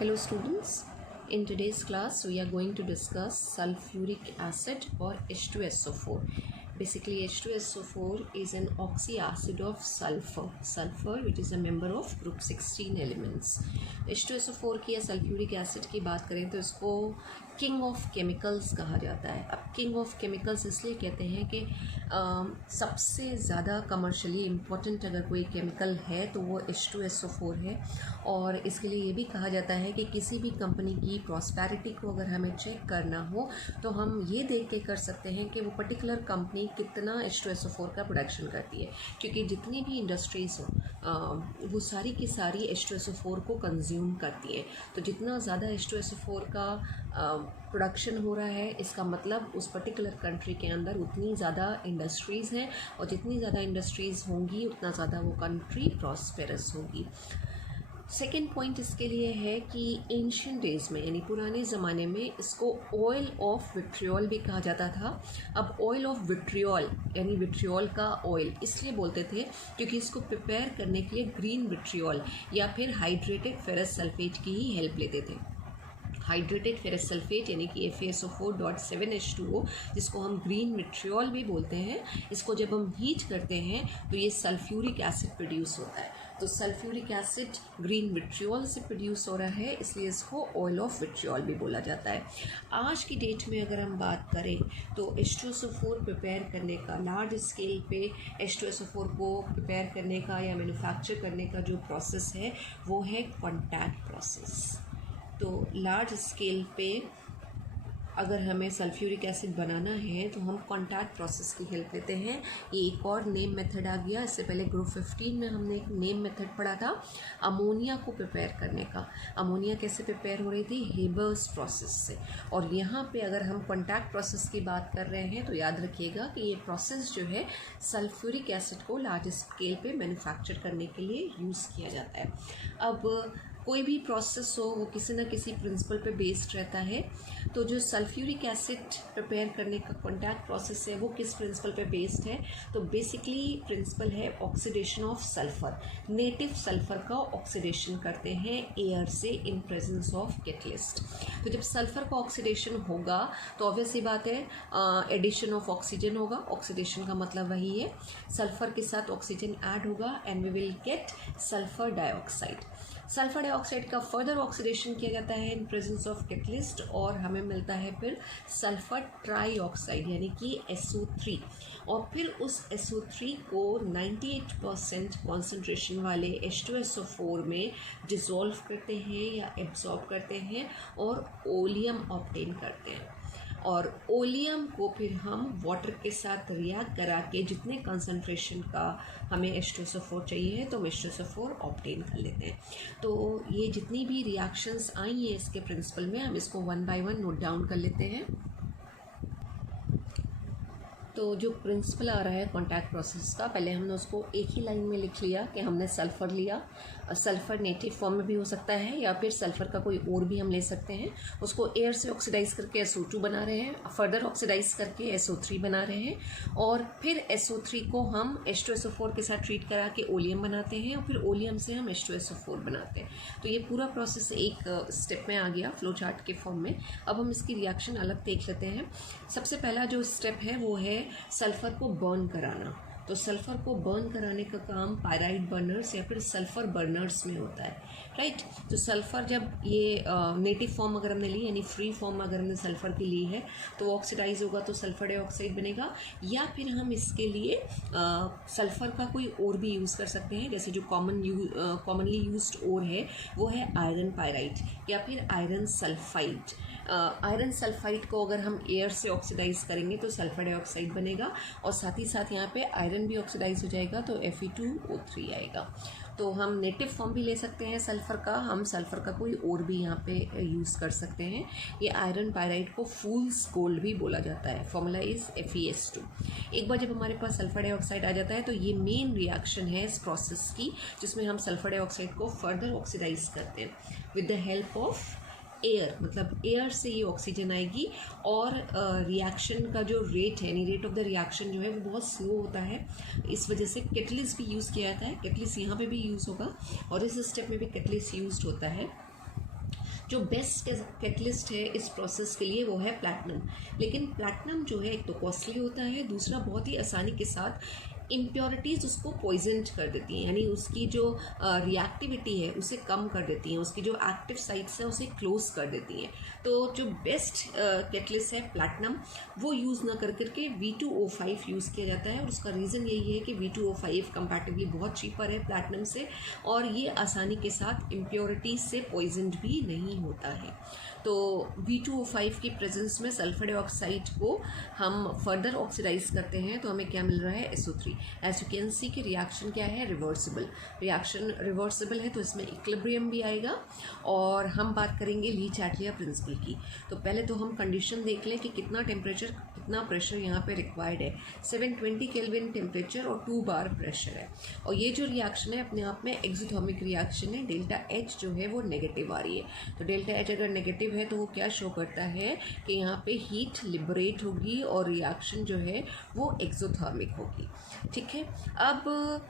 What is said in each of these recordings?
Hello students, in today's class we are going to discuss sulfuric acid or H2SO4. Basically H2SO4 is an oxyacid of sulfur which is a member of group 16 elements. H2SO4 की या sulphuric acid की बात करें तो इसको king of chemicals कहा जाता है. अब किंग ऑफ केमिकल्स इसलिए कहते हैं कि सबसे ज़्यादा कमर्शियली इम्पोर्टेंट अगर कोई केमिकल है तो वो H2SO4 है. और इसके लिए ये भी कहा जाता है कि किसी भी कंपनी की प्रॉस्पेरिटी को अगर हमें चेक करना हो तो हम ये देख के कर सकते हैं कि वो पर्टिकुलर कंपनी कितना H2SO4 का प्रोडक्शन करती है, क्योंकि जितनी भी इंडस्ट्रीज़ हो वो सारी की सारी H2SO4 को कंज्यूम करती है. तो जितना ज़्यादा H2SO4 का प्रोडक्शन हो रहा है इसका मतलब उस पर्टिकुलर कंट्री के अंदर उतनी ज़्यादा इंडस्ट्रीज़ हैं, और जितनी ज़्यादा इंडस्ट्रीज़ होंगी उतना ज़्यादा वो कंट्री प्रॉस्पेरस होगी. सेकेंड पॉइंट इसके लिए है कि एंशियंट डेज में यानी पुराने ज़माने में इसको ऑयल ऑफ विट्रियोल भी कहा जाता था. अब ऑयल ऑफ विट्रियोल यानी विट्रियोल का ऑयल इसलिए बोलते थे क्योंकि इसको प्रिपेयर करने के लिए ग्रीन विट्रियोल या फिर हाइड्रेटेड फेरस सल्फेट की ही हेल्प लेते थे. हाइड्रेटेड फेरस सल्फेट यानी कि FeSO4.7H2O जिसको हम ग्रीन विट्रियोल भी बोलते हैं, इसको जब हम हीट करते हैं तो ये सल्फ्यूरिक एसिड प्रोड्यूस होता है. तो सल्फ्यूरिक एसिड ग्रीन विट्रियोल से प्रोड्यूस हो रहा है, इसलिए इसको ऑयल ऑफ विट्रियोल भी बोला जाता है. आज की डेट में अगर हम बात करें तो H2SO4 प्रिपेयर करने का लार्ज स्केल पे H2SO4 को प्रिपेयर करने का या मैन्युफैक्चर करने का जो प्रोसेस है वो है कॉन्टैक्ट प्रोसेस. तो लार्ज स्केल पे अगर हमें सल्फ्यूरिक एसिड बनाना है तो हम कॉन्टैक्ट प्रोसेस की हेल्प लेते हैं. ये एक और नेम मेथड आ गया. इससे पहले ग्रुप 15 में हमने एक नेम मेथड पढ़ा था अमोनिया को प्रिपेयर करने का. अमोनिया कैसे प्रिपेयर हो रही थी? हेबर्स प्रोसेस से. और यहाँ पे अगर हम कॉन्टैक्ट प्रोसेस की बात कर रहे हैं तो याद रखिएगा कि ये प्रोसेस जो है सल्फ्यूरिक एसिड को लार्ज स्केल पे मैन्युफैक्चर करने के लिए यूज़ किया जाता है. अब कोई भी प्रोसेस हो वो किसी न किसी प्रिंसिपल पे बेस्ड रहता है. तो जो सल्फ्यूरिक एसिड प्रिपेयर करने का कॉन्टैक्ट प्रोसेस है वो किस प्रिंसिपल पे बेस्ड है? तो बेसिकली प्रिंसिपल है oxidation of sulphur. Native sulphur का ऑक्सीडेशन करते हैं एयर से इन प्रेजेंस ऑफ कैटलिस्ट. तो जब सल्फ़र का ऑक्सीडेशन होगा तो ऑब्वियस सी बात है एडिशन ऑफ ऑक्सीजन होगा. ऑक्सीडेशन का मतलब वही है सल्फ़र के साथ ऑक्सीजन ऐड होगा and we will get sulphur dioxide. Sulphur dioxide का फर्दर ऑक्सीडेशन किया जाता है इन प्रेजेंस ऑफ कैटलिस्ट और हमें मिलता है फिर सल्फर ट्राईऑक्साइड यानी कि SO3. और फिर उस SO3 को 98% कॉन्सेंट्रेशन वाले H2SO4 में डिज़ोल्व करते हैं या एब्जॉर्ब करते हैं और ओलियम ऑब्टेन करते हैं. और ओलियम को फिर हम वाटर के साथ रिएक्ट करा के जितने कंसंट्रेशन का हमें H2SO4 चाहिए तो हम H2SO4 ऑब्टेन कर लेते हैं. तो ये जितनी भी रिएक्शंस आई हैं इसके प्रिंसिपल में हम इसको one by one note down कर लेते हैं. तो जो प्रिंसिपल आ रहा है कॉन्टैक्ट प्रोसेस का, पहले हमने उसको एक ही लाइन में लिख लिया कि हमने सल्फ़र लिया. सल्फ़र नेटिव फॉर्म में भी हो सकता है या फिर सल्फ़र का कोई और भी हम ले सकते हैं. उसको एयर से ऑक्सीडाइज़ करके SO2 बना रहे हैं, फर्दर ऑक्सीडाइज़ करके SO3 बना रहे हैं, और फिर SO3 को हम H2SO4 के साथ ट्रीट करा के ओलियम बनाते हैं और फिर ओलियम से हम H2SO4 बनाते हैं. तो ये पूरा प्रोसेस एक स्टेप में आ गया फ्लो चार्ट के फॉर्म में. अब हम इसकी रिएक्शन अलग देख लेते हैं. सबसे पहला जो स्टेप है वो है सल्फ़र को बर्न कराना. तो सल्फ़र को बर्न कराने का काम पायराइड बर्नर्स या फिर सल्फ़र बर्नर्स में होता है, राइट. तो सल्फ़र जब ये नेटिव फॉर्म अगर हमने ली यानी फ्री फॉर्म अगर हमने सल्फ़र की ली है तो ऑक्सीडाइज होगा तो सल्फ़र डाइऑक्साइड बनेगा. या फिर हम इसके लिए सल्फ़र का कोई और भी यूज़ कर सकते हैं. जैसे जो कॉमनली यूज्ड और है वो है आयरन पायराइड या फिर आयरन सल्फाइड. आयरन सल्फाइड को अगर हम एयर से ऑक्सीडाइज करेंगे तो सल्फर डाइऑक्साइड बनेगा और साथ ही साथ यहाँ पे आयरन भी ऑक्सीडाइज हो जाएगा तो Fe2O3 आएगा. तो हम नेटिव फॉर्म भी ले सकते हैं सल्फ़र का, हम सल्फ़र का कोई और भी यहाँ पे यूज़ कर सकते हैं. ये आयरन पायराइड को फूल्स गोल्ड भी बोला जाता है. Formula is FeS2. एक बार जब हमारे पास सल्फ़र डाइऑक्साइड आ जाता है तो ये मेन रिएक्शन है इस प्रोसेस की जिसमें हम सल्फ़र डाइऑक्साइड को फर्दर ऑक्सीडाइज करते हैं with the help of air. मतलब एयर से ये ऑक्सीजन आएगी और रिएक्शन का जो रेट है यानी रेट ऑफ द रिएक्शन जो है वो बहुत स्लो होता है. इस वजह से कैटलिस्ट भी यूज़ किया जाता है. कैटलिस्ट यहाँ पे भी यूज़ होगा और इस स्टेप में भी कैटलिस्ट यूज्ड होता है. जो बेस्ट कैटलिस्ट है इस प्रोसेस के लिए वो है प्लैटिनम। लेकिन प्लैटिनम जो है एक तो कॉस्टली होता है, दूसरा बहुत ही आसानी के साथ इम्प्योरिटीज़ उसको पॉइजनड कर देती हैं, यानी उसकी जो रिएक्टिविटी है उसे कम कर देती हैं, उसकी जो एक्टिव साइट्स हैं उसे क्लोज कर देती हैं। तो जो बेस्ट कैटलिस्ट है प्लैटिनम, वो यूज़ ना कर करके V2O5 यूज़ किया जाता है। और उसका रीज़न यही है कि V2O5 कंपैरेटिवली बहुत चीपर है प्लैटिनम से, और ये आसानी के साथ इम्प्योरिटीज़ से पॉइजनड भी नहीं होता है। तो V2O5 की प्रेजेंस में सल्फर डाइऑक्साइड को हम फर्दर ऑक्सीडाइज करते हैं तो हमें क्या मिल रहा है, SO3। As you can see कि रिएक्शन क्या है, रिवर्सिबल। रिएक्शन रिवर्सिबल है तो इसमें इक्विलिब्रियम भी आएगा। और हम बात करेंगे ली चैटलियर प्रिंसिपल की। तो पहले तो हम कंडीशन देख लें कि कितना टेम्परेचर, कितना प्रेशर यहाँ पे रिक्वायर्ड है। 720 केल्विन टेम्परेचर और 2 बार प्रेशर है। और ये जो रिएक्शन है अपने आप में एक्सोथर्मिक रिएक्शन है। डेल्टा H जो है वो नेगेटिव आ रही है। तो डेल्टा H अगर नेगेटिव है तो वो क्या शो करता है कि यहाँ पे हीट लिबरेट होगी और रिएक्शन जो है वो एक्सोथर्मिक होगी। ठीक है, अब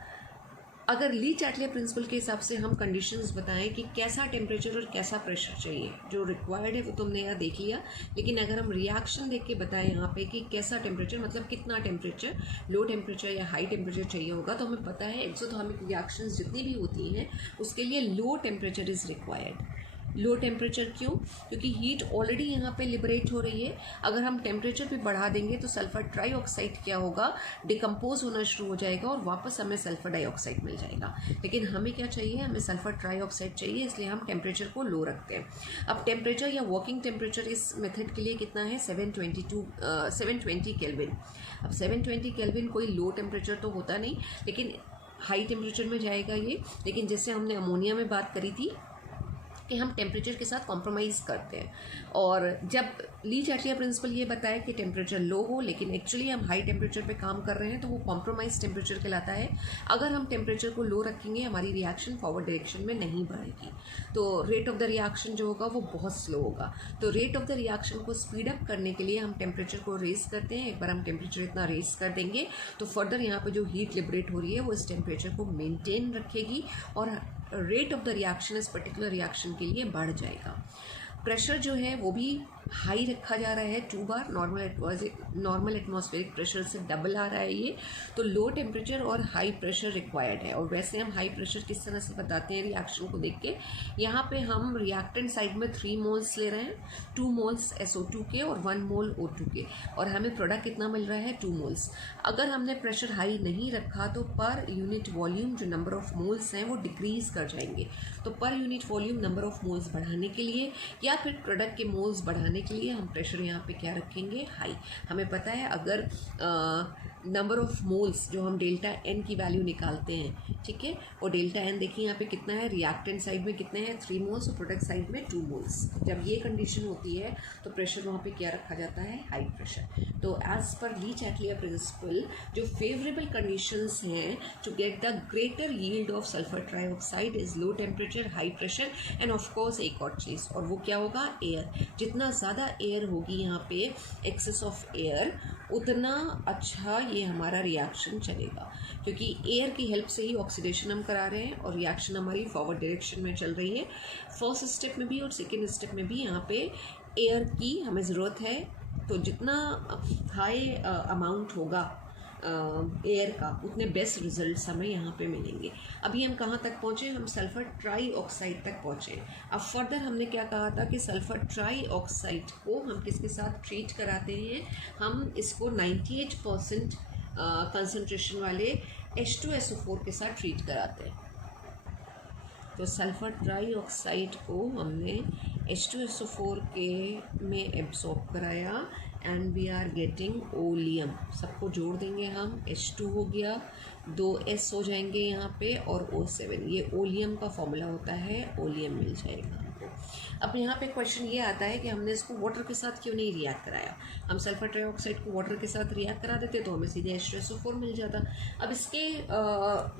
अगर ली चैटलियर प्रिंसिपल के हिसाब से हम कंडीशंस बताएं कि कैसा टेम्परेचर और कैसा प्रेशर चाहिए, जो रिक्वायर्ड है वो तो हमने यहाँ देख लिया। लेकिन अगर हम रिएक्शन देख के बताएं यहाँ पे कि कैसा टेम्परेचर, मतलब कितना टेम्परेचर, लो टेम्परेचर या हाई टेम्परेचर चाहिए होगा, तो हमें पता है एक्सोथर्मिक रिएक्शंस जितनी भी होती हैं उसके लिए low temperature is required. Low temperature क्यों? क्योंकि हीट ऑलरेडी यहाँ पे लिबरेट हो रही है। अगर हम टेम्परेचर भी बढ़ा देंगे तो सल्फर ट्राईऑक्साइड क्या होगा, डिकम्पोज होना शुरू हो जाएगा और वापस हमें सल्फर डाइऑक्साइड मिल जाएगा। लेकिन हमें क्या चाहिए, हमें सल्फर ट्राईऑक्साइड चाहिए, इसलिए हम टेम्परेचर को लो रखते हैं। अब टेम्परेचर या वर्किंग टेम्परेचर इस मेथड के लिए कितना है, 720 केल्विन। अब 720 केल्विन कोई लो टेम्परेचर तो होता नहीं, लेकिन हाई टेम्परेचर में जाएगा ये। लेकिन जैसे हमने अमोनिया में बात करी थी कि हम टेम्परेचर के साथ कॉम्प्रोमाइज़ करते हैं। और जब ली चैटलियर प्रिंसिपल ये बताया कि टेम्परेचर लो हो लेकिन एक्चुअली हम हाई टेम्परेचर पे काम कर रहे हैं तो वो कॉम्प्रोमाइज़ टेम्परेचर कहलाता है। अगर हम टेम्परेचर को लो रखेंगे हमारी रिएक्शन फॉरवर्ड डायरेक्शन में नहीं बढ़ेगी, तो रेट ऑफ द रिएक्शन जो होगा वो बहुत स्लो होगा। तो रेट ऑफ द रिएक्शन को स्पीड अप करने के लिए हम टेम्परेचर को रेज करते हैं। एक बार हम टेम्परेचर इतना रेज कर देंगे तो फर्दर यहाँ पर जो हीट लिबरेट हो रही है वो इस टेम्परेचर को मेनटेन रखेगी और रेट ऑफ द रिएक्शन इस पर्टिकुलर रिएक्शन के लिए बढ़ जाएगा। प्रेशर जो है वो भी हाई रखा जा रहा है, 2 बार। नॉर्मल एटमॉस्फेरिक प्रेशर से डबल आ रहा है ये। तो लो टेम्परेचर और हाई प्रेशर रिक्वायर्ड है। और वैसे हम हाई प्रेशर किस तरह से बताते हैं रिएक्शन को देख के, यहाँ पे हम रिएक्टेंट साइड में 3 मोल्स ले रहे हैं, 2 मोल्स SO2 के और 1 मोल O2 के, और हमें प्रोडक्ट कितना मिल रहा है, 2 मोल्स। अगर हमने प्रेशर हाई नहीं रखा तो पर यूनिट वॉल्यूम जो नंबर ऑफ मोल्स हैं वो डिक्रीज कर जाएंगे। तो per unit volume number of moles बढ़ाने के लिए या फिर प्रोडक्ट के मोल्स बढ़ाने के लिए हम प्रेशर यहाँ पे क्या रखेंगे, हाई। हमें पता है अगर नंबर ऑफ मोल्स जो हम डेल्टा N की वैल्यू निकालते हैं, ठीक है, और डेल्टा N देखिए यहाँ पे कितना है, रिएक्टेंट साइड में कितने हैं, 3 मोल्स और प्रोडक्ट साइड में 2 मोल्स। जब ये कंडीशन होती है तो प्रेशर वहाँ पे क्या रखा जाता है, हाई प्रेशर। तो as per Le Chatelier principle जो फेवरेबल कंडीशंस हैं to get the greater yield of sulphur trioxide is low temperature, high pressure and of course एक और चीज़, और वो क्या होगा, एयर। जितना ज़्यादा एयर होगी यहाँ पे, एक्सेस ऑफ एयर, उतना अच्छा ये हमारा रिएक्शन चलेगा, क्योंकि एयर की हेल्प से ही ऑक्सीडेशन हम करा रहे हैं और रिएक्शन हमारी फॉरवर्ड डायरेक्शन में चल रही है। फर्स्ट स्टेप में भी और सेकेंड स्टेप में भी यहाँ पे एयर की हमें ज़रूरत है। तो जितना हाई अमाउंट होगा एयर का, उतने बेस्ट रिजल्ट्स हमें यहाँ पे मिलेंगे। अभी हम कहाँ तक पहुँचे, हम सल्फर ट्राईऑक्साइड तक पहुँचे। अब फर्दर हमने क्या कहा था कि सल्फर ट्राईऑक्साइड को हम किसके साथ ट्रीट कराते हैं, हम इसको 98% कंसनट्रेशन वाले H2SO4 के साथ ट्रीट कराते हैं। तो सल्फर ट्राईऑक्साइड को हमने H2SO4 के में एब्सॉर्ब कराया and we are getting oleum. सबको जोड़ देंगे हम, H2 हो गया, 2 S हो जाएंगे यहाँ पे और O7, ये ओलियम का फॉर्मूला होता है, ओलियम मिल जाएगा हमको। अब यहाँ पे क्वेश्चन ये आता है कि हमने इसको वाटर के साथ क्यों नहीं रिएक्ट कराया। हम सल्फर ट्राईऑक्साइड को वाटर के साथ रिएक्ट करा देते तो हमें सीधे H2SO4 मिल जाता। अब इसके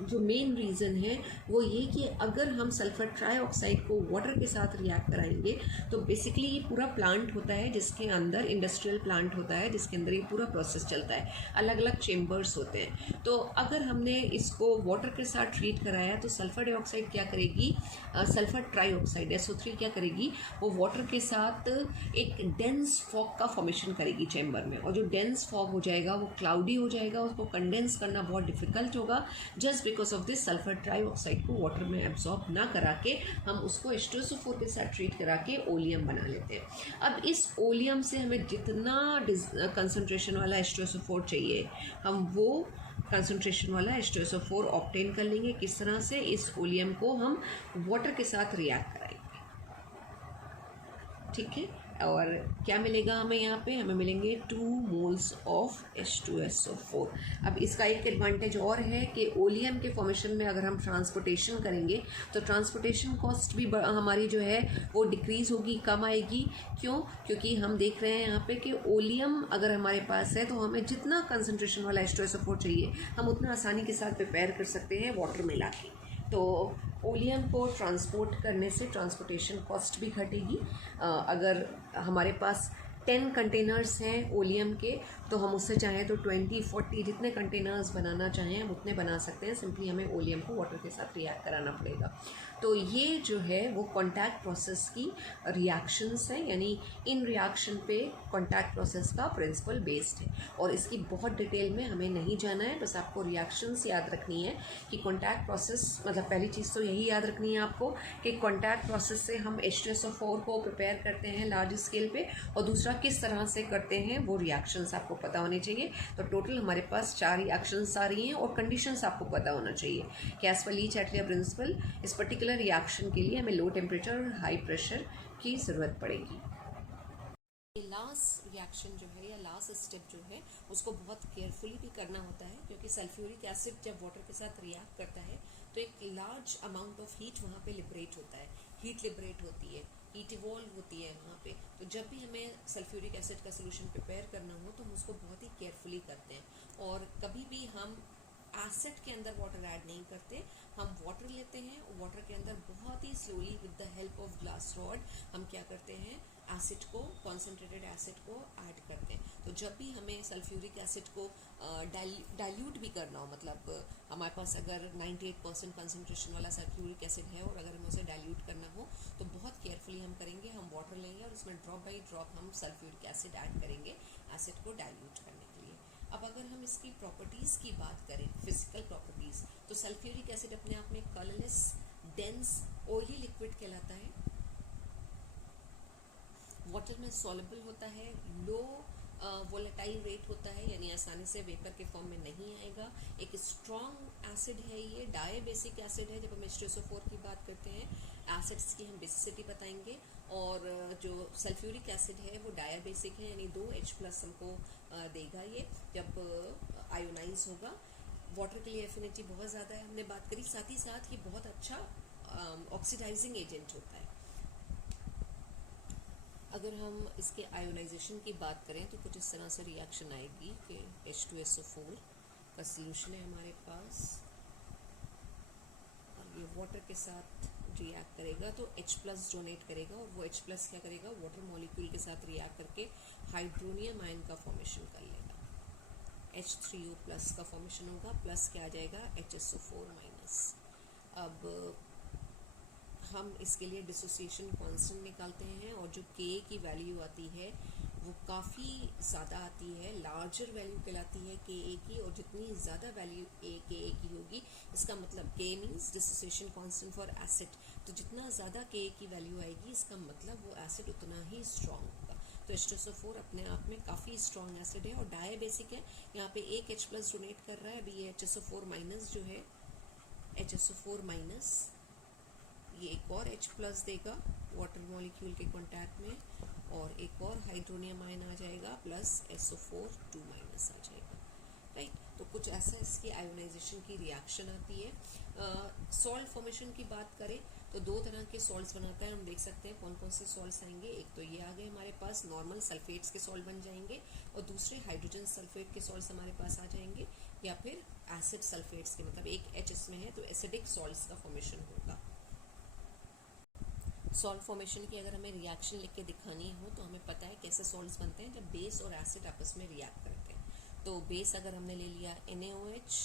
जो मेन रीज़न है वो ये कि अगर हम सल्फर ट्राईऑक्साइड को वाटर के साथ रिएक्ट कराएंगे तो बेसिकली ये पूरा प्लांट होता है जिसके अंदर, इंडस्ट्रियल प्लांट होता है जिसके अंदर ये पूरा प्रोसेस चलता है, अलग अलग चेम्बर्स होते हैं। तो अगर हमने इसको वाटर के साथ ट्रीट कराया तो सल्फर डाइऑक्साइड क्या करेगी, सल्फर ट्राईऑक्साइड SO3 क्या क्या करेगी, वो वाटर के साथ एक डेंस फॉग का फॉर्मेशन करेगी चैम्बर में, और जो डेंस फॉग हो जाएगा वो क्लाउडी हो जाएगा, उसको कंडेंस करना बहुत डिफिकल्ट होगा। Just because of this sulphur trioxide को वाटर में एब्जॉर्ब ना करा के हम उसको H2SO4 के साथ ट्रीट करा के ओलियम बना लेते हैं। अब इस ओलियम से हमें जितना कंसनट्रेशन वाला H2SO4 चाहिए, हम वो कंसंट्रेशन वाला H2SO4 ऑब्टेन कर लेंगे। किस तरह से, इस ओलियम को हम वाटर के साथ रिएक्ट कराएंगे, ठीक है। और क्या मिलेगा हमें यहाँ पे, हमें मिलेंगे 2 मोल्स ऑफ H2SO4। अब इसका एक एडवांटेज और है कि ओलियम के फॉर्मेशन में अगर हम ट्रांसपोर्टेशन करेंगे तो ट्रांसपोर्टेशन कॉस्ट भी हमारी जो है वो डिक्रीज़ होगी, कम आएगी। क्यों? क्योंकि हम देख रहे हैं यहाँ पे कि ओलियम अगर हमारे पास है तो हमें जितना कंसनट्रेशन वाला H2SO4 चाहिए हम उतना आसानी के साथ प्रिपेयर कर सकते हैं वाटर में लाके। तो ओलियम को ट्रांसपोर्ट करने से ट्रांसपोर्टेशन कॉस्ट भी घटेगी। अगर हमारे पास 10 कंटेनर्स हैं ओलियम के, तो हम उससे चाहें तो 20-40 जितने कंटेनर्स बनाना चाहें हम उतने बना सकते हैं। सिंपली हमें ओलियम को वाटर के साथ रिएक्ट कराना पड़ेगा। तो ये जो है वो कॉन्टैक्ट प्रोसेस की रिएक्शंस हैं, यानी इन रिएक्शन पे कॉन्टैक्ट प्रोसेस का प्रिंसिपल बेस्ड है। और इसकी बहुत डिटेल में हमें नहीं जाना है, बस आपको रिएक्शंस याद रखनी है कि कॉन्टैक्ट प्रोसेस, मतलब पहली चीज़ तो यही याद रखनी है आपको कि कॉन्टैक्ट प्रोसेस से हम H2SO4 को प्रिपेयर करते हैं लार्ज स्केल पे, और दूसरा किस तरह से करते हैं वो रिएक्शंस आपको पता होने चाहिए। तो टोटल हमारे पास 4 रिएक्शंस आ रही हैं और कंडीशंस आपको पता होना चाहिए कि एज पर ली-चाटलियर प्रिंसिपल इस पर्टिकुलर रिएक्शन के लिए हमें लो टेम्परेचर और हाई प्रेशर की ज़रूरत पड़ेगी। लास्ट रिएक्शन जो है या लास्ट स्टेप जो है उसको बहुत केयरफुली भी करना होता है, क्योंकि सल्फ्यूरिक एसिड जब वाटर के साथ रिएक्ट करता है तो एक लार्ज अमाउंट ऑफ हीट वहाँ पे लिबरेट होता है, हीट लिबरेट होती है, हीट इवॉल्व होती है वहाँ पे। तो जब भी हमें सल्फ्यूरिक एसिड का सोल्यूशन प्रिपेयर करना हो तो हम उसको बहुत ही केयरफुली करते हैं, और कभी भी हम एसिड के अंदर वाटर ऐड नहीं करते। हम वाटर लेते हैं और वाटर के अंदर बहुत ही slowly with the help of glass rod हम क्या करते हैं, एसिड को, कॉन्सेंट्रेटेड एसिड को ऐड करते हैं। तो जब भी हमें सल्फ्यूरिक एसिड को डाइल्यूट भी करना हो, मतलब हमारे पास अगर 98% कंसंट्रेशन वाला सल्फ्यूरिक एसिड है और अगर हमें उसे डाइल्यूट करना हो तो बहुत केयरफुली हम करेंगे। हम वाटर लेंगे और उसमें ड्रॉप बाई ड्रॉप हम सल्फ्यूरिक एसिड ऐड करेंगे एसिड को डाइल्यूट करने के लिए। अब अगर हम इसकी प्रॉपर्टीज़ की बात करें, फिजिकल प्रॉपर्टीज़, तो सल्फ्यूरिक एसिड अपने आप में कलरलेस, डेंस, ऑयली लिक्विड कहलाता है, वाटर में सॉल्युबल होता है, लो वोलेटाइल रेट होता है, यानी आसानी से वेपर के फॉर्म में नहीं आएगा। एक स्ट्रॉन्ग एसिड है, ये डायबेसिक एसिड है। जब हम H2SO4 की बात करते हैं एसिड्स की हम बेसिसिटी बताएंगे, और जो सल्फ्यूरिक एसिड है वो डायबेसिक है, यानी 2H+ हमको देगा ये जब आयोनाइज होगा। वाटर के लिए एफिनिटी बहुत ज़्यादा है, हमने बात करी। साथ ही साथ ये बहुत अच्छा ऑक्सीडाइजिंग एजेंट होता है। अगर हम इसके आयोनाइजेशन की बात करें तो कुछ इस तरह से रिएक्शन आएगी कि H2SO4 का सॉल्यूशन है हमारे पास, और ये वाटर के साथ रिएक्ट करेगा तो H+ डोनेट करेगा, और वो H+ क्या करेगा, वाटर मॉलिक्यूल के साथ रिएक्ट करके हाइड्रोनियम आयन का फॉर्मेशन कर लेगा, H3O+ का फॉर्मेशन होगा, प्लस क्या आ जाएगा, HSO4-। अब हम इसके लिए डिसोसिएशन कांस्टेंट निकालते हैं, और जो K की वैल्यू आती है वो काफ़ी ज़्यादा आती है, लार्जर वैल्यू कहलाती है Ka की, और जितनी ज़्यादा वैल्यू Ka की होगी, इसका मतलब K means dissociation constant for acid, तो जितना ज़्यादा Ka की वैल्यू आएगी इसका मतलब वो एसिड उतना ही स्ट्रॉन्ग होगा। तो H2SO4 अपने आप में काफ़ी स्ट्रॉन्ग एसिड है और डायबेसिक है। यहाँ पे एक H+ डोनेट कर रहा है, अभी ये HSO4- जो है, HSO4- ये एक और H+ देगा वाटर मॉलिक्यूल के कांटेक्ट में, और एक और हाइड्रोनियम आयन आ जाएगा, प्लस SO4 2- आ जाएगा, राइट। तो कुछ ऐसा इसकी आयोनाइजेशन की रिएक्शन आती है। सॉल्ट फॉर्मेशन की बात करें तो 2 तरह के सॉल्ट्स बनाता है, हम देख सकते हैं कौन कौन से सॉल्ट्स आएंगे। एक तो ये आ गए हमारे पास, नॉर्मल सल्फेट्स के सॉल्ट बन जाएंगे, और दूसरे हाइड्रोजन सल्फेट के सॉल्ट्स हमारे पास आ जाएंगे, या फिर एसिड सल्फेट्स के, मतलब एक H इसमें है तो एसिडिक सॉल्ट्स का फॉर्मेशन होगा। सॉल्ट फॉर्मेशन की अगर हमें रिएक्शन लिख के दिखानी हो तो हमें पता है कैसे सॉल्ट्स बनते हैं, जब बेस और एसिड आपस में रिएक्ट करते हैं। तो बेस अगर हमने ले लिया NaOH,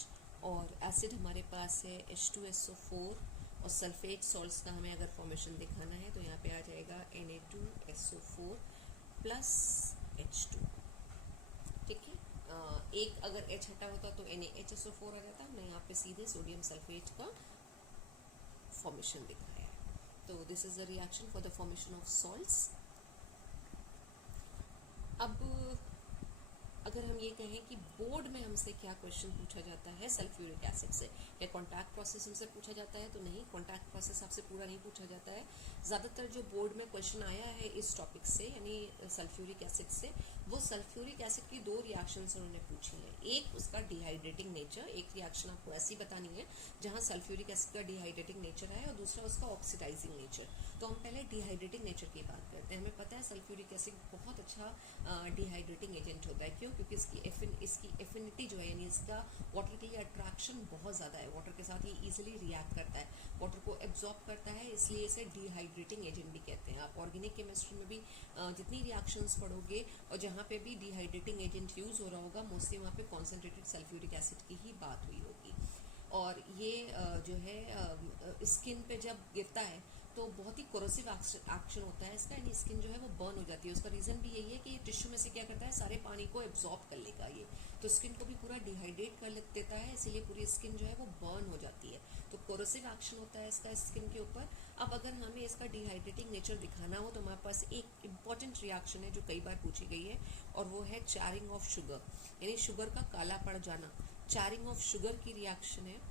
और एसिड हमारे पास है H2SO4, और सल्फेट सॉल्ट्स का हमें अगर फॉर्मेशन दिखाना है तो यहाँ पे आ जाएगा Na2SO4 प्लस H2। ठीक है, एक अगर H हटा होता तो NaHSO4 आ जाता। हमने यहाँ पे सीधे सोडियम सल्फेट का फॉर्मेशन दिखाया है। तो this is the reaction for the formation of salts. अब अगर हम ये कहें कि बोर्ड में हमसे क्या क्वेश्चन पूछा जाता है सल्फ्यूरिक एसिड से, या कॉन्टैक्ट प्रोसेस हमसे पूछा जाता है, तो नहीं, कॉन्टैक्ट प्रोसेस आपसे पूरा नहीं पूछा जाता है। ज़्यादातर जो बोर्ड में क्वेश्चन आया है इस टॉपिक से यानी सल्फ्यूरिक एसिड से, वो सल्फ्यूरिक एसिड की दो रिएक्शंस उन्होंने पूछी हैं। एक उसका डिहाइड्रेटिंग नेचर, एक रिएक्शन आपको ऐसी बतानी है जहाँ सल्फ्यूरिक एसिड का डिहाइड्रेटिंग नेचर है, और दूसरा उसका ऑक्सीडाइजिंग नेचर। तो हम पहले डिहाइड्रेटिंग नेचर की बात करते हैं। हमें पता है सल्फ्यूरिक एसिड बहुत अच्छा डिहाइड्रेटिंग एजेंट होता है। क्यों? क्योंकि इसकी एफिनिटी जो है यानी इसका वाटर के लिए अट्रैक्शन बहुत ज़्यादा है। वाटर के साथ ये इजीली रिएक्ट करता है, वाटर को एब्जॉर्ब करता है, इसलिए इसे डिहाइड्रेटिंग एजेंट भी कहते हैं। आप ऑर्गेनिक केमिस्ट्री में भी जितनी रिएक्शंस पढ़ोगे और जहाँ पे भी डिहाइड्रेटिंग एजेंट यूज़ हो रहा होगा, मोस्टली वहाँ पे कॉन्सेंट्रेटेड सल्फ्यूरिक एसिड की ही बात हुई होगी। और ये जो है स्किन पे जब गिरता है तो बहुत ही कोरोसिव एक्शन होता है इसका, यानी स्किन जो है वो बर्न हो जाती है। उसका रीज़न भी यही है कि टिश्यू में से क्या करता है, सारे पानी को एब्जॉर्ब कर लेगा ये, तो स्किन को भी पूरा डिहाइड्रेट कर देता है, इसीलिए पूरी स्किन जो है वो बर्न हो जाती है। तो कोरोसिव एक्शन होता है इसका स्किन के ऊपर। अब अगर हमें इसका डिहाइड्रेटिंग नेचर दिखाना हो तो हमारे पास एक इम्पॉर्टेंट रिएक्शन है जो कई बार पूछी गई है, और वो है चारिंग ऑफ शुगर, यानी शुगर का काला पड़ जाना। चारिंग ऑफ शुगर की रिएक्शन है,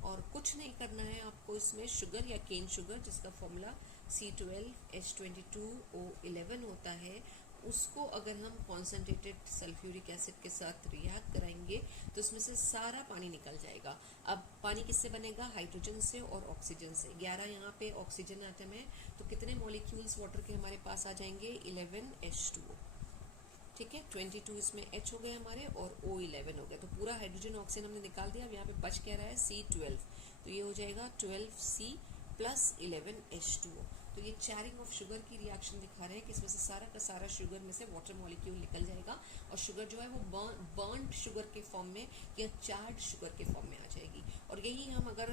और कुछ नहीं करना है आपको इसमें। शुगर या केन शुगर, जिसका फॉर्मूला C12H22O11 होता है, उसको अगर हम कॉन्सेंट्रेटेड सल्फ्यूरिक एसिड के साथ रिएक्ट कराएंगे तो उसमें से सारा पानी निकल जाएगा। अब पानी किससे बनेगा? हाइड्रोजन से और ऑक्सीजन से। 11 यहाँ पे ऑक्सीजन आटम है, तो कितने मॉलिक्यूल्स वाटर के हमारे पास आ जाएंगे? 11H2O। ठीक है, 22 इसमें H हो गए हमारे और O11 हो गया, तो पूरा हाइड्रोजन ऑक्सीजन हमने निकाल दिया। अब यहाँ पे बच क्या रहा है? C12, तो ये हो जाएगा 12C प्लस 11H2O। तो ये चारिंग ऑफ शुगर की रिएक्शन दिखा रहे हैं कि इसमें से सारा का सारा शुगर में से वाटर मॉलिक्यूल निकल जाएगा, और शुगर जो है वो बर्न्ड शुगर के फॉर्म में या चार्ड शुगर के फॉर्म में आ जाएगी। और यही हम अगर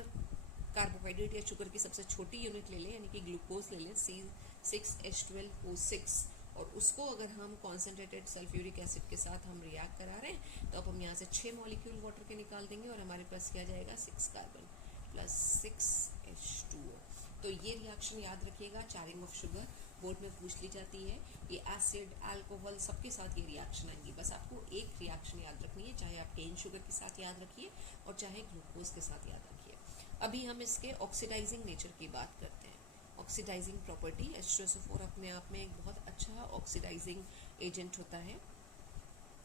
कार्बोहाइड्रेट या शुगर की सबसे छोटी यूनिट ले लें, यानी कि ग्लूकोज ले लें, C6H12O6, और उसको अगर हम कॉन्सेंट्रेटेड सल्फ्यूरिक एसिड के साथ हम रिएक्ट करा रहे हैं, तो अब हम यहाँ से 6 मॉलिक्यूल वाटर के निकाल देंगे, और हमारे पास क्या जाएगा? 6 कार्बन प्लस 6H2O। तो ये रिएक्शन याद रखिएगा, चारिंग ऑफ शुगर बोर्ड में पूछ ली जाती है। ये एसिड, अल्कोहल सबके साथ ये रिएक्शन आएंगी। बस आपको एक रिएक्शन याद रखनी है, चाहे आप केन शुगर के साथ याद रखिए और चाहे ग्लूकोज के साथ याद रखिए। अभी हम इसके ऑक्सीडाइजिंग नेचर की बात करते हैं। ऑक्सीडाइजिंग प्रॉपर्टी, H2SO4 अपने आप में एक बहुत अच्छा ऑक्सीडाइजिंग एजेंट होता है।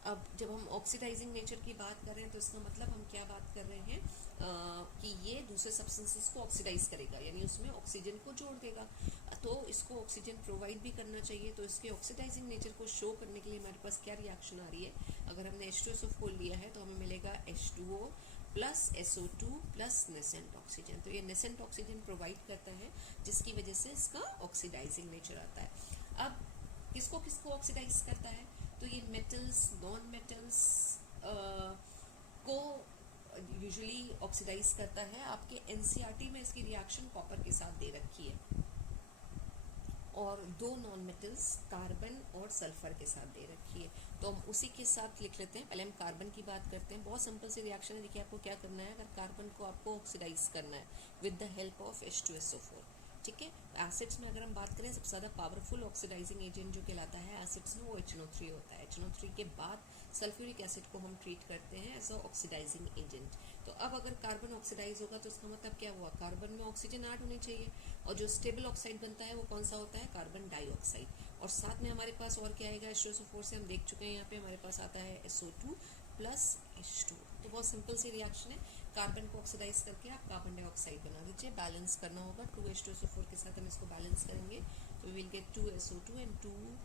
अब जब हम ऑक्सीडाइजिंग नेचर की बात कर रहे हैं तो इसका मतलब हम क्या बात कर रहे हैं कि ये दूसरे सब्सटेंसेस को ऑक्सीडाइज करेगा, यानी उसमें ऑक्सीजन को जोड़ देगा। तो इसको ऑक्सीजन प्रोवाइड भी करना चाहिए, तो इसके ऑक्सीडाइजिंग नेचर को शो करने के लिए हमारे पास क्या रिएक्शन आ रही है? अगर हमने H2SO4 लिया है तो हमें मिलेगा H2O plus SO2 plus nascent oxygen. तो ये नेसेंट ऑक्सीजन प्रोवाइड करता है, जिसकी वजह से इसका ऑक्सीडाइजिंग नेचर आता है। अब किसको किसको ऑक्सीडाइज करता है? तो ये मेटल्स, नॉन मेटल्स को यूजुअली ऑक्सीडाइज करता है। आपके NCERT में इसकी रिएक्शन कॉपर के साथ दे रखी है, और 2 नॉन मेटल्स कार्बन और सल्फर के साथ दे रखी है। तो हम उसी के साथ लिख लेते हैं। पहले हम कार्बन की बात करते हैं। बहुत सिंपल सी रिएक्शन है। देखिए आपको क्या करना है, अगर कार्बन को आपको ऑक्सीडाइज करना है with the help of H2SO4। ठीक है, एसिड्स में अगर हम बात करें, सबसे ज़्यादा पावरफुल ऑक्सीडाइजिंग एजेंट जो कहलाता है एसिड्स में, वो HNO3 होता है। HNO3 के बाद सल्फ्यूरिक एसिड को हम ट्रीट करते हैं एज अ ऑक्सीडाइजिंग एजेंट। तो अब अगर कार्बन ऑक्सीडाइज होगा तो इसका मतलब क्या हुआ? कार्बन में ऑक्सीजन ऐड होनी चाहिए, और जो स्टेबल ऑक्साइड बनता है वो कौन सा होता है? Carbon dioxide. और साथ में हमारे पास और क्या आएगा? H2SO4 से हम देख चुके हैं, यहाँ पे हमारे पास आता है SO2 प्लस H2। तो बहुत सिंपल सी रिएक्शन है। कार्बन को ऑक्सीडाइज करके आप कार्बन डाइऑक्साइड बना दीजिए। बैलेंस करना होगा, 2H2SO4 के साथ हम इसको बैलेंस करेंगे तो we will get 2SO2 and 2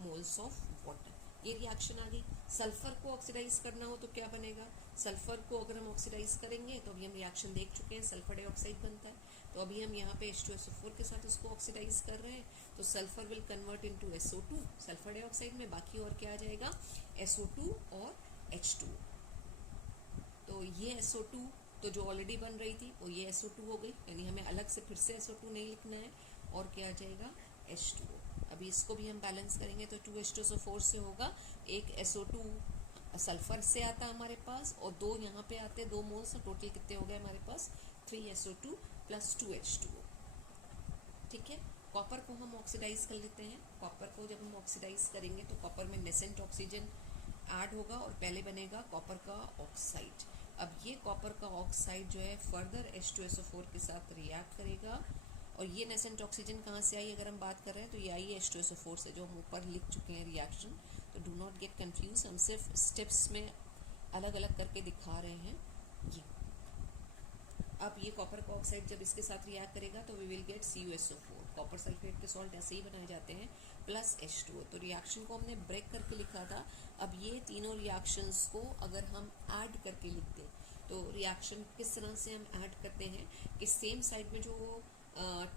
moles of water. ये रिएक्शन आ गई। सल्फर को ऑक्सीडाइज करना हो तो क्या बनेगा? सल्फर को अगर हम ऑक्सीडाइज करेंगे तो अभी हम रिएक्शन देख चुके हैं, सल्फर डाइऑक्साइड बनता है। तो अभी हम यहाँ पे H2SO4 के साथ उसको ऑक्सीडाइज कर रहे हैं, तो sulphur will convert into SO2 sulphur dioxide में। बाकी और क्या आ जाएगा? SO2 और H2। तो ये SO2 तो जो ऑलरेडी बन रही थी वो ये SO2 हो गई, यानी हमें अलग से फिर से SO2 नहीं लिखना है, और क्या आ जाएगा H2O। अभी इसको भी हम बैलेंस करेंगे तो 2H2SO4 से होगा, एक SO2 सल्फर से आता है हमारे पास, और 2 यहाँ पे आते हैं 2 मोल्स, टोटल कितने हो गए हमारे पास 3SO2 प्लस 2H2O। ठीक है, कॉपर को हम ऑक्सीडाइज कर लेते हैं। कॉपर को जब हम ऑक्सीडाइज करेंगे तो कॉपर में नेसेंट ऑक्सीजन ऐड होगा और पहले बनेगा कॉपर का ऑक्साइड। अब ये कॉपर का ऑक्साइड जो है फर्दर H2SO4 के साथ रिएक्ट करेगा, और ये नेसेंट ऑक्सीजन कहाँ से आई अगर हम बात कर रहे हैं तो ये आई है H2SO4 से, जो हम ऊपर लिख चुके हैं रिएक्शन। तो डू नॉट गेट कंफ्यूज, हम सिर्फ स्टेप्स में अलग अलग करके दिखा रहे हैं ये। अब ये कॉपर का ऑक्साइड जब इसके साथ रिएक्ट करेगा तो we will get CuSO4। Copper sulphate के सॉल्ट ऐसे ही बनाए जाते हैं, प्लस H2O। तो रिएक्शन को हमने ब्रेक करके लिखा था, अब ये तीनों रिएक्शंस को अगर हम ऐड करके लिख दें तो रिएक्शन किस तरह से हम ऐड करते हैं कि सेम साइड में जो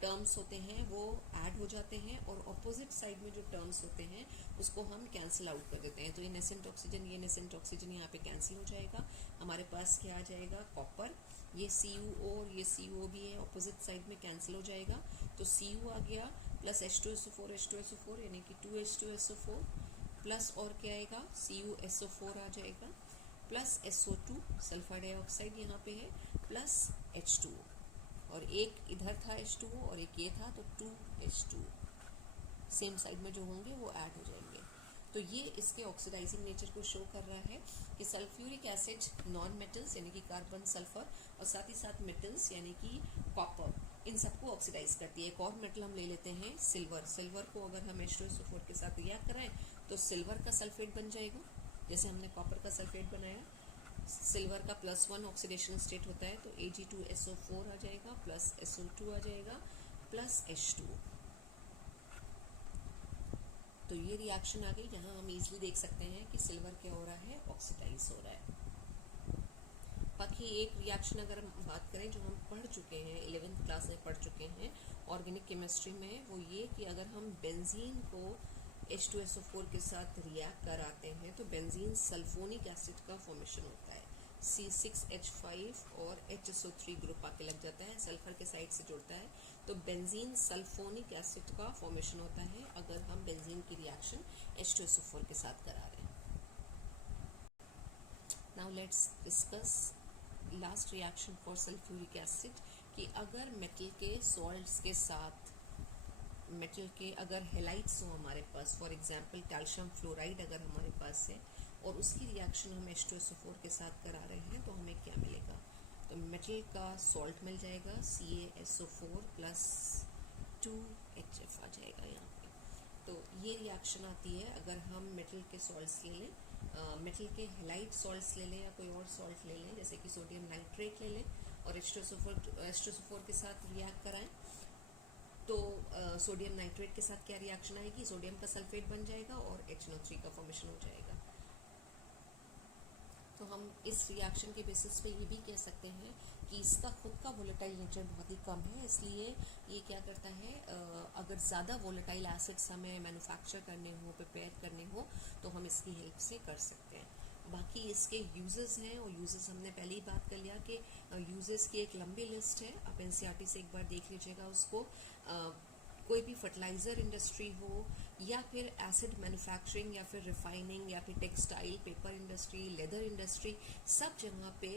टर्म्स होते हैं वो ऐड हो जाते हैं, और ऑपोजिट साइड में जो टर्म्स होते हैं उसको हम कैंसिल आउट कर देते हैं। तो ये नेसेंट ऑक्सीजन यहाँ पे कैंसिल हो जाएगा, हमारे पास क्या आ जाएगा कॉपर, ये CuO और ये CuO भी है, ऑपोजिट साइड में कैंसिल हो जाएगा, तो Cu आ गया प्लस H2SO4 यानी कि 2H2SO4 प्लस और क्या आएगा CuSO4 आ जाएगा, प्लस SO2 सल्फर डाइऑक्साइड यहाँ पे है, प्लस H2O, और एक इधर था H2O और एक ये था, तो 2H2O सेम साइड में जो होंगे वो ऐड हो जाएंगे। तो ये इसके ऑक्सीडाइजिंग नेचर को शो कर रहा है कि सल्फ्यूरिक एसिड नॉन मेटल्स यानी कि कार्बन सल्फर और साथ ही साथ मेटल्स यानी कि कॉपर, इन सबको ऑक्सीडाइज करती है। एक और मेटल हम ले लेते हैं सिल्वर। सिल्वर को अगर हम H2SO4 के साथ रिएक्ट कराएं तो सिल्वर का सल्फेट बन जाएगा, जैसे हमने कॉपर का सल्फेट बनाया। सिल्वर का +1 ऑक्सीडेशन स्टेट होता है, तो Ag2SO4 आ जाएगा, प्लस SO2 आ जाएगा, प्लस H2O। तो ये रिएक्शन आ गई, जहाँ हम इजीली देख सकते हैं कि सिल्वर क्या हो रहा है ऑक्सीडाइज हो रहा है। बाकी एक रिएक्शन अगर हम बात करें जो हम पढ़ चुके हैं 11th क्लास में पढ़ चुके हैं ऑर्गेनिक केमिस्ट्री में, वो ये कि अगर हम बेंजीन को H2SO4 के साथ रिएक्ट कराते हैं तो बेंजीन सल्फोनिक एसिड का फॉर्मेशन होता है, C6H5 और HSO3 ग्रुप आके लग जाता है, सल्फर के साइड से जुड़ता है, तो बेंजीन सल्फोनिक एसिड का फॉर्मेशन होता है अगर हम बेंजीन की रिएक्शन H2SO4 के साथ करा रहे हैं। Now let's discuss last reaction for sulphuric acid, कि अगर मेटल के सॉल्ट्स के साथ मेटल के अगर हेलाइट्स हो हमारे पास, फॉर एग्जांपल कैल्शियम फ्लोराइड अगर हमारे पास है और उसकी रिएक्शन हम H2SO4 के साथ करा रहे हैं तो हमें क्या मिलेगा, तो मेटल का सॉल्ट मिल जाएगा CaSO4 प्लस 2HF आ जाएगा यहाँ पे। तो ये रिएक्शन आती है अगर हम मेटल के सॉल्ट्स ले लें, मेटल के हेलाइट सॉल्ट्स ले लें या कोई और सॉल्ट ले लें, जैसे कि सोडियम नाइट्रेट ले लें और H2SO4 के साथ रिएक्ट कराएं, तो सोडियम नाइट्रेट के साथ क्या रिएक्शन आएगी, सोडियम का सल्फेट बन जाएगा और HNO3 का फॉर्मेशन हो जाएगा। तो हम इस रिएक्शन के बेसिस पे ये भी कह सकते हैं कि इसका खुद का वोलेटाइल नेचर बहुत ही कम है, इसलिए ये क्या करता है, अगर ज़्यादा वोलेटाइल एसिड्स हमें मैन्युफैक्चर करने हो, प्रिपेयर करने हो, तो हम इसकी हेल्प से कर सकते हैं। बाकी इसके यूजेस हैं, और यूजेस हमने पहले ही बात कर लिया कि यूजेस की एक लंबी लिस्ट है, आप NCERT से एक बार देख लीजिएगा उसको। कोई भी फर्टिलाइज़र इंडस्ट्री हो या फिर एसिड मैन्युफैक्चरिंग या फिर रिफाइनिंग या फिर textile, paper industry, leather industry, सब जगह पे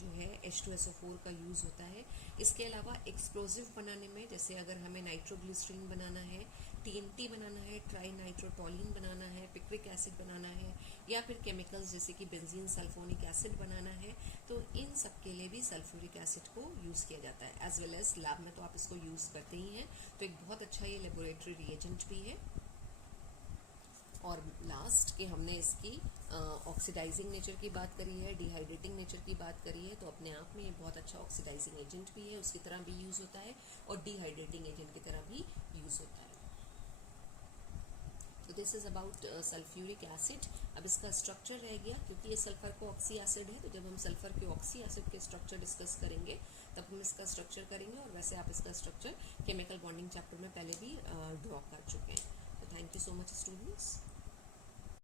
जो है H2SO4 का यूज़ होता है। इसके अलावा एक्सप्लोजिव बनाने में, जैसे अगर हमें नाइट्रोग्लिसरीन बनाना है, TNT बनाना है, ट्राई नाइट्रोटोलिन बनाना है, पिक्रिक एसिड बनाना है, या फिर केमिकल्स जैसे कि बेंजीन सल्फोनिक एसिड बनाना है, तो इन सब के लिए भी सल्फ्यूरिक एसिड को यूज़ किया जाता है। एज वेल एज लैब में तो आप इसको यूज़ करते ही हैं, तो एक बहुत अच्छा ये लेबोरेटरी रिएजेंट भी है। और लास्ट कि हमने इसकी ऑक्सीडाइजिंग नेचर की बात करी है, डिहाइड्रेटिंग नेचर की बात करी है, तो अपने आप में ये बहुत अच्छा ऑक्सीडाइजिंग एजेंट भी है, उसकी तरह भी यूज़ होता है, और डिहाइड्रेटिंग एजेंट की तरह भी यूज़ होता है। तो this is about sulphuric acid. अब इसका स्ट्रक्चर रह गया, क्योंकि ये सल्फर को ऑक्सी एसिड है, तो जब हम सल्फर के ऑक्सी एसिड के स्ट्रक्चर डिस्कस करेंगे तब हम इसका स्ट्रक्चर करेंगे, और वैसे आप इसका स्ट्रक्चर केमिकल बॉन्डिंग चैप्टर में पहले भी ड्रॉ कर चुके हैं। तो thank you so much students.